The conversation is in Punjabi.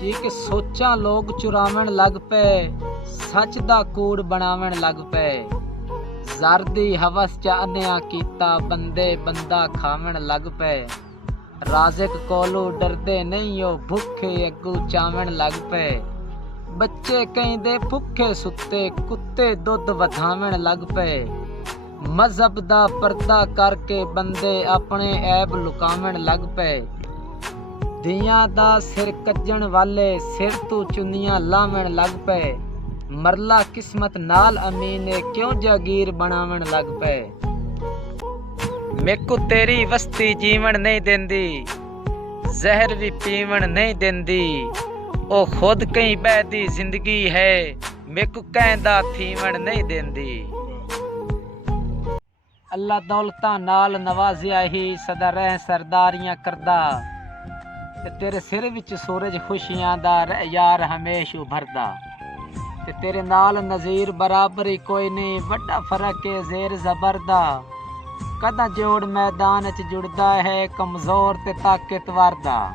ਜੀ ਕਿ ਸੋਚਾਂ ਲੋਕ ਚੁਰਾਵਣ ਲੱਗ ਪਏ, ਸੱਚ ਦਾ ਕੂੜ ਬਣਾਵਣ ਲੱਗ ਪਏ। ਜ਼ਰ ਦੀ ਹਵਸ ਚ ਅੰਨਿਆ ਕੀਤਾ, ਬੰਦੇ ਬੰਦਾ ਖਾਵਣ ਲੱਗ ਪਏ। ਰਾਜ਼ਕ ਕੋਲੋਂ ਡਰਦੇ ਨਹੀਂ, ਉਹ ਭੁੱਖੇ ਅੱਗੂ ਚਾਵਣ ਲੱਗ ਪਏ। ਬੱਚੇ ਕਹਿੰਦੇ ਭੁੱਖੇ ਸੁੱਤੇ, ਕੁੱਤੇ ਦੁੱਧ ਵਧਾਵਣ ਲੱਗ ਪਏ। ਮਜ਼ਹਬ ਦਾ ਪਰਦਾ ਕਰਕੇ ਬੰਦੇ ਆਪਣੇ ਐਬ ਲੁਕਾਵਣ ਲੱਗ ਪਏ। ਧੀਆਂ ਦਾ ਸਿਰ ਕੱਜਣ ਵਾਲੇ ਸਿਰ ਤੋਂ ਚੁੰਨੀਆਂ ਲਾਵਣ ਲੱਗ ਪਏ। ਮਰਲਾ ਕਿਸਮਤ ਨਾਲ ਅਮੀਨੇ ਕਿਉਂ ਜਾਗੀਰ ਬਣਾਵਣ ਲੱਗ ਪਏ। ਮੇਕੂ ਤੇਰੀ ਵਸਤੀ ਜੀਵਨ ਨਹੀਂ ਦਿੰਦੀ, ਜ਼ਹਿਰ ਵੀ ਪੀਵਣ ਨਹੀਂ ਦਿੰਦੀ। ਉਹ ਖੁਦ ਕਈ ਬਹਿਦੀ ਜ਼ਿੰਦਗੀ ਹੈ, ਮੇਕੂ ਕਹਿੰਦਾ ਥੀਵਣ ਨਹੀਂ ਦਿੰਦੀ। ਅੱਲਾ ਦੌਲਤਾਂ ਨਾਲ ਨਵਾਜ਼ਿਆ ਹੀ ਸਦਾ ਰਹਿ ਸਰਦਾਰੀਆਂ ਕਰਦਾ, ਤੇ ਤੇਰੇ ਸਿਰ ਵਿੱਚ ਸੂਰਜ ਖੁਸ਼ੀਆਂ ਦਾ ਯਾਰ ਹਮੇਸ਼ ਉਭਰਦਾ। ਤੇ ਤੇਰੇ ਨਾਲ ਨਜ਼ੀਰ ਬਰਾਬਰ ਹੀ ਕੋਈ ਨਹੀਂ, ਵੱਡਾ ਫਰਕ ਹੈ ਜ਼ੇਰ ਜ਼ਬਰ ਦਾ। ਕਦਾਂ ਜੋੜ ਮੈਦਾਨ 'ਚ ਜੁੜਦਾ ਹੈ ਕਮਜ਼ੋਰ ਤੇ ਤਾਕਤਵਰ ਦਾ।